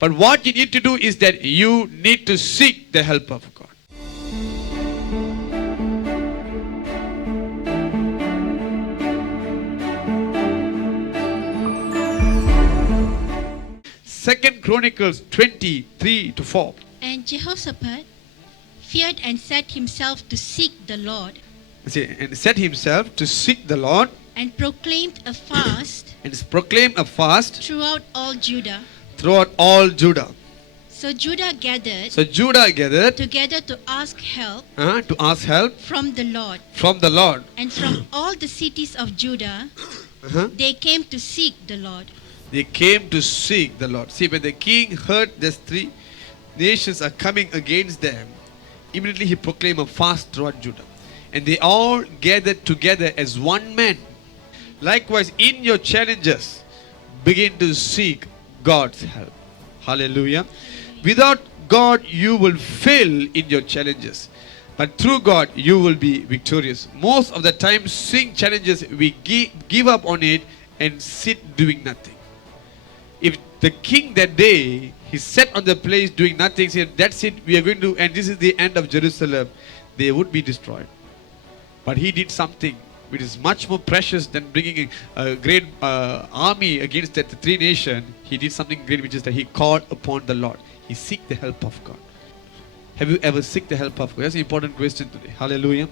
But what you need to do is that you need to seek the help of God. Second Chronicles 23-4. And Jehoshaphat feared and set himself to seek the Lord, And set himself to seek the Lord, and proclaimed a fast and proclaim a fast throughout all Judah. throughout all Judah. So Judah gathered So Judah gathered together to ask help to ask help from the Lord. from the Lord. And from all the cities of Judah, they came to seek the Lord. They came to seek the Lord. See, when the king heard these three nations are coming against them, immediately he proclaimed a fast throughout Judah. And they all gathered together as one man. Likewise, in your challenges, begin to seek God's help. Hallelujah. Without God, you will fail in your challenges. But through God, you will be victorious. Most of the time, seeing challenges, we give up on it and sit doing nothing. If the king that day, he sat on the place doing nothing, said, that's it, we are going to, and this is the end of Jerusalem, they would be destroyed. But he did something which is much more precious than bringing a great army against that three nations. He did something great, which is that he called upon the Lord. He seek the help of God. Have you ever seek the help of God? That's an important question today. Hallelujah.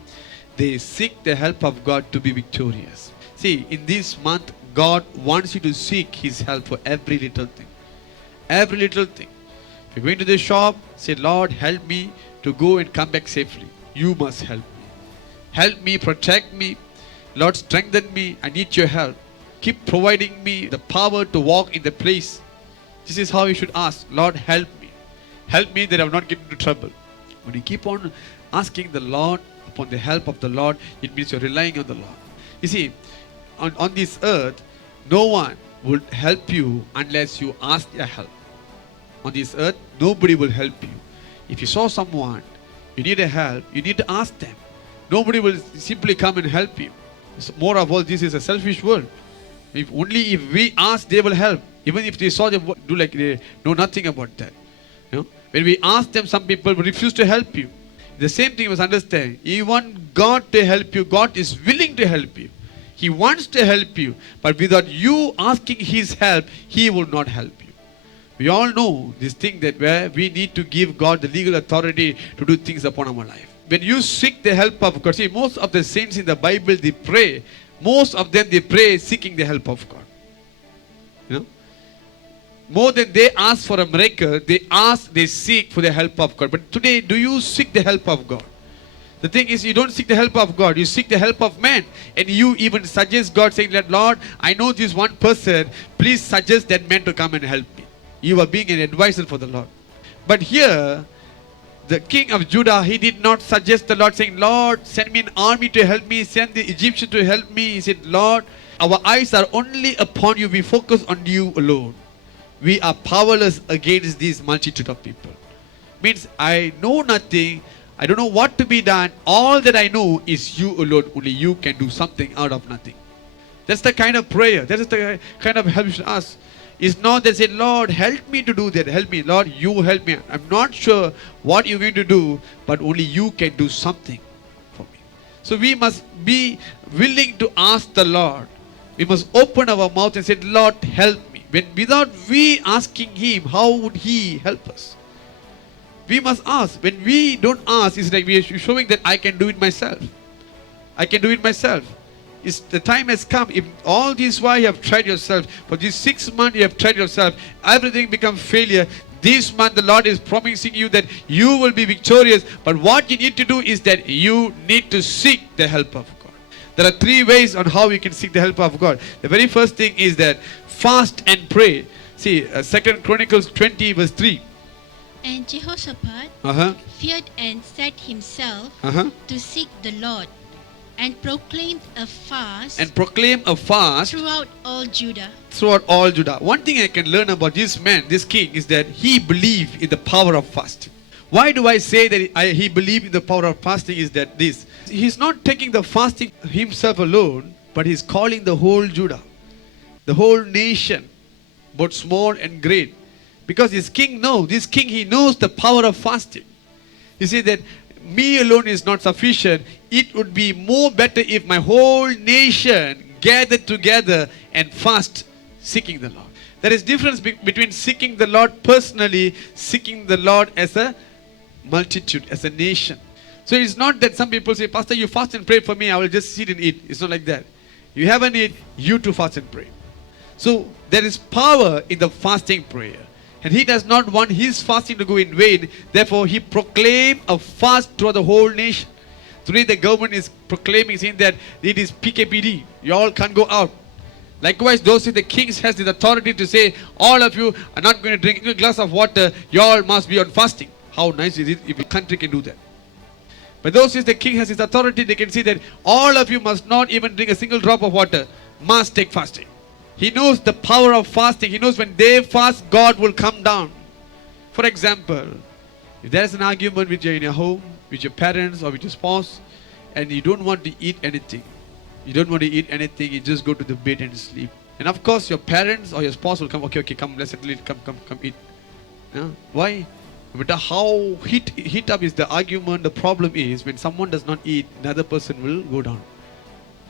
They seek the help of God to be victorious. See, in this month, God wants you to seek His help for every little thing. Every little thing. If you're going to the shop, say, Lord, help me to go and come back safely. You must help me. Help me, protect me. Lord, strengthen me. I need your help. Keep providing me the power to walk in the place. This is how you should ask. Lord, help me. Help me that I will not get into trouble. When you keep on asking the Lord upon the help of the Lord, it means you're relying on the Lord. You see, on this earth, no one will help you unless you ask their help. On this earth, nobody will help you. If you saw someone, you need a help, you need to ask them. Nobody will simply come and help you. So more of all, this is a selfish world. If we ask, they will help. Even if they saw them do like they know nothing about that. You know? When we ask them, some people will refuse to help you. The same thing you must understand. You want God to help you. God is willing to help you. He wants to help you. But without you asking His help, He will not help you. We all know this thing that where we need to give God the legal authority to do things upon our life. When you seek the help of God, see, most of the saints in the Bible, they pray. Most of them, they pray seeking the help of God. You know? More than they ask for a miracle, they seek for the help of God. But today, do you seek the help of God? The thing is, you don't seek the help of God, you seek the help of man. And you even suggest God, saying that, Lord, I know this one person, please suggest that man to come and help me. You are being an advisor for the Lord. But here, the king of Judah, he did not suggest the Lord, saying, Lord, send me an army to help me, send the Egyptians to help me. He said, Lord, our eyes are only upon you, we focus on you alone. We are powerless against this multitude of people. Means, I know nothing, I don't know what to be done. All that I know is you alone. Only you can do something out of nothing. That's the kind of prayer. That is the kind of help you should ask. It's not that say, Lord, help me to do that. Help me. Lord, you help me. I'm not sure what you're going to do, but only you can do something for me. So we must be willing to ask the Lord. We must open our mouth and say, Lord, help me. Without we asking Him, how would He help us? We must ask. When we don't ask, it's like we are showing that I can do it myself. I can do it myself. The time has come. If all this while you have tried yourself, for these 6 months you have tried yourself, everything becomes failure. This month the Lord is promising you that you will be victorious. But what you need to do is that you need to seek the help of God. There are 3 ways on how we can seek the help of God. The very first thing is that fast and pray. See, 2 Chronicles 20 verse 3. And Jehoshaphat feared and set himself to seek the Lord, and proclaimed a fast throughout all Judah. Throughout all Judah. One thing I can learn about this man, this king, is that he believed in the power of fasting. Why do I say that he believed in the power of fasting is that this. He's not taking the fasting himself alone, but he's calling the whole Judah, the whole nation, both small and great, Because this king he knows the power of fasting. You see that me alone is not sufficient. It would be more better if my whole nation gathered together and fast, seeking the Lord. There is difference between seeking the Lord personally, seeking the Lord as a multitude, as a nation. So it's not that some people say, Pastor, you fast and pray for me, I will just sit and eat. It's not like that. You have a need, you to fast and pray. So there is power in the fasting prayer. And he does not want his fasting to go in vain. Therefore, he proclaimed a fast throughout the whole nation. Today the government is proclaiming, saying that it is PKPD. You all can't go out. Likewise, those in the kings has the authority to say, all of you are not going to drink a glass of water. You all must be on fasting. How nice is it if a country can do that? But those is the king has his authority, they can say that all of you must not even drink a single drop of water. Must take fasting. He knows the power of fasting. He knows when they fast, God will come down. For example, if there is an argument with you in your home, with your parents or with your spouse, and you don't want to eat anything. You don't want to eat anything, you just go to the bed and sleep. And of course, your parents or your spouse will come, okay, come, let's settle it, come, eat. Yeah? Why? No matter how heat up is the argument, the problem is when someone does not eat, another person will go down.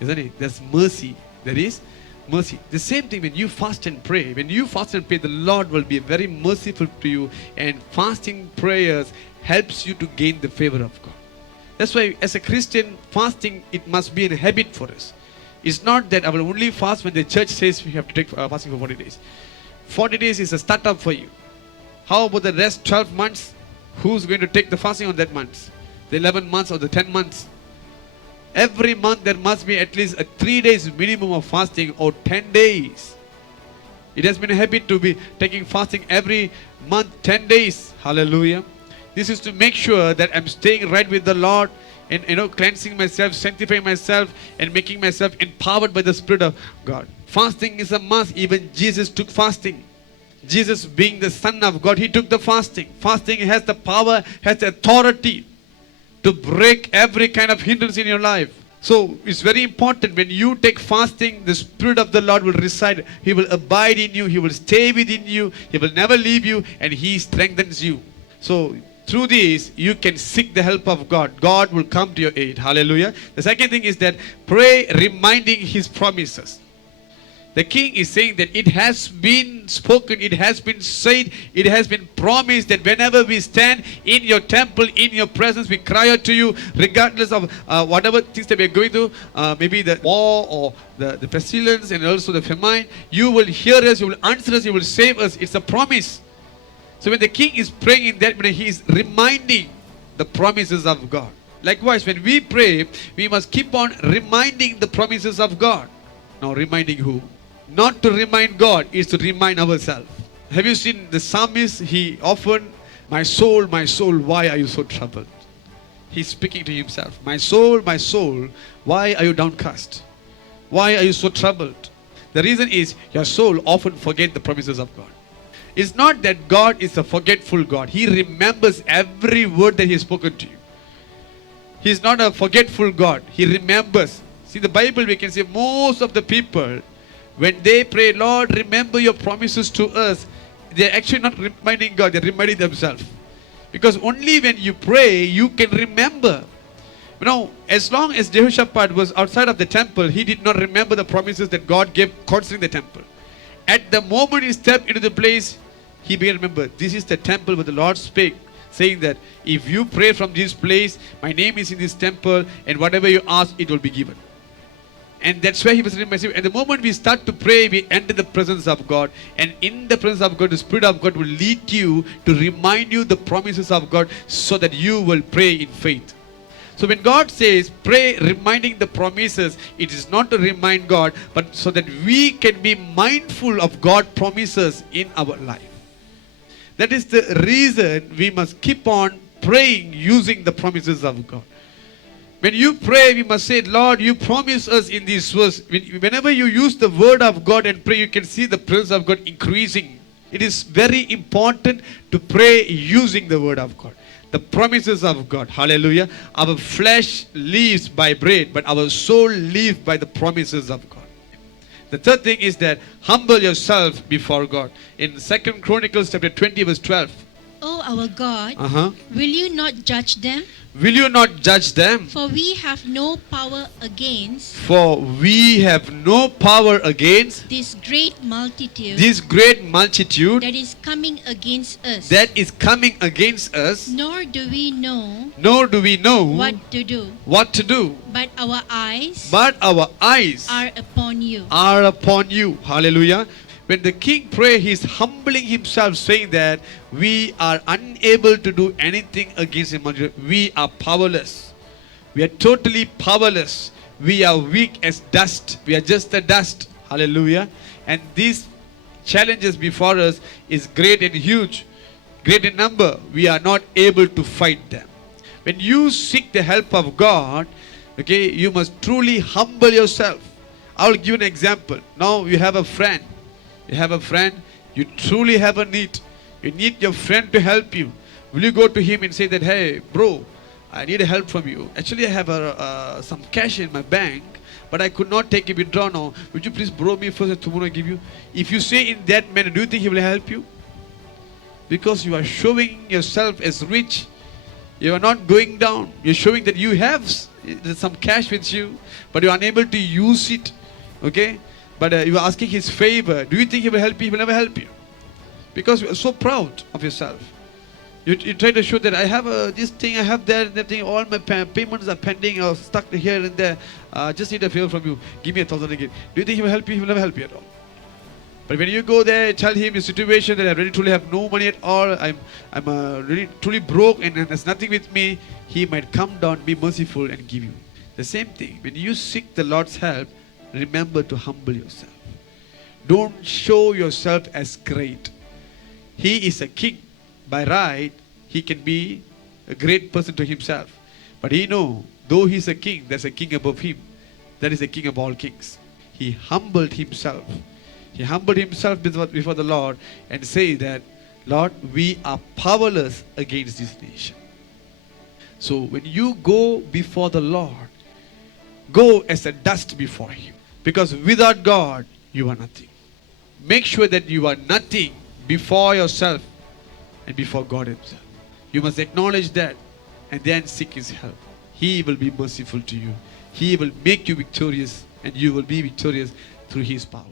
Isn't it? There's mercy. There is mercy. The same thing when you fast and pray. When you fast and pray, the Lord will be very merciful to you. And fasting prayers helps you to gain the favor of God. That's why as a Christian, fasting, it must be a habit for us. It's not that I will only fast when the church says we have to take fasting for 40 days. 40 days is a startup for you. How about the rest 12 months? Who's going to take the fasting on that month? The 11 months or the 10 months? Every month there must be at least a 3 days minimum of fasting or 10 days. It has been a habit to be taking fasting every month, 10 days. Hallelujah. This is to make sure that I'm staying right with the Lord and cleansing myself, sanctifying myself and making myself empowered by the Spirit of God. Fasting is a must. Even Jesus took fasting. Jesus being the Son of God, he took the fasting. Fasting has the power, has the authority to break every kind of hindrance in your life. So it's very important when you take fasting, the Spirit of the Lord will reside. He will abide in you. He will stay within you. He will never leave you and he strengthens you. So through this, you can seek the help of God. God will come to your aid. Hallelujah. The second thing is that pray reminding his promises. The king is saying that it has been spoken, it has been said, it has been promised that whenever we stand in your temple, in your presence, we cry out to you, regardless of whatever things that we are going through, maybe the war or the pestilence and also the famine, you will hear us, you will answer us, you will save us. It's a promise. So when the king is praying in that manner, he is reminding the promises of God. Likewise, when we pray, we must keep on reminding the promises of God. Now, reminding who? Not to remind God, is to remind ourselves. Have you seen the psalmist? He often, my soul, why are you so troubled? He's speaking to himself. My soul, why are you downcast? Why are you so troubled? The reason is your soul often forgets the promises of God. It's not that God is a forgetful God. He remembers every word that he has spoken to you. He's not a forgetful God. He remembers. See, the Bible, we can say most of the people, when they pray, Lord, remember your promises to us, they're actually not reminding God, they're reminding themselves. Because only when you pray, you can remember. As long as Jehoshaphat was outside of the temple, he did not remember the promises that God gave concerning the temple. At the moment he stepped into the place, he began to remember, this is the temple where the Lord spake, saying that if you pray from this place, my name is in this temple, and whatever you ask, it will be given. And that's why he was reminded. And the moment we start to pray, we enter the presence of God. And in the presence of God, the Spirit of God will lead you to remind you the promises of God so that you will pray in faith. So when God says pray reminding the promises, it is not to remind God, but so that we can be mindful of God's promises in our life. That is the reason we must keep on praying using the promises of God. When you pray, we must say, Lord, you promise us in this verse. Whenever you use the word of God and pray, you can see the presence of God increasing. It is very important to pray using the word of God. The promises of God. Hallelujah. Our flesh lives by bread, but our soul lives by the promises of God. The third thing is that humble yourself before God. In 2 Chronicles chapter 20 verse 12. O our God, will you not judge them? Will you not judge them? For we have no power against this great multitude that is coming against us. Nor do we know what to do. But our eyes are upon you. Hallelujah. When the king prays, he is humbling himself, saying that we are unable to do anything against him. We are powerless. We are totally powerless. We are weak as dust. We are just the dust. Hallelujah. And these challenges before us is great and huge, great in number. We are not able to fight them. When you seek the help of God, okay, you must truly humble yourself. I will give you an example. Now you have a friend. You truly have a need. You need your friend to help you. Will you go to him and say that, hey, bro, I need help from you. Actually, I have some cash in my bank, but I could not take a withdrawal now. Would you please borrow me first and tomorrow I give you? If you say in that manner, do you think he will help you? Because you are showing yourself as rich. You are not going down. You're showing that you have some cash with you, but you are unable to use it. Okay? But you are asking his favor. Do you think he will help you? He will never help you. Because you are so proud of yourself. You try to show that I have this thing, I have that thing, all my payments are pending or stuck here and there. Just need a favor from you. Give me 1,000 again. Do you think he will help you? He will never help you at all. But when you go there, tell him your situation that I really truly have no money at all. I'm really truly broke and there's nothing with me. He might come down, be merciful and give you. The same thing. When you seek the Lord's help, remember to humble yourself. Don't show yourself as great. He is a king. By right, he can be a great person to himself. But he knows, though he is a king, there's a king above him. That is the king of all kings. He humbled himself. He humbled himself before the Lord and say that, Lord, we are powerless against this nation. So when you go before the Lord, go as a dust before him. Because without God, you are nothing. Make sure that you are nothing before yourself and before God himself. You must acknowledge that and then seek his help. He will be merciful to you. He will make you victorious and you will be victorious through his power.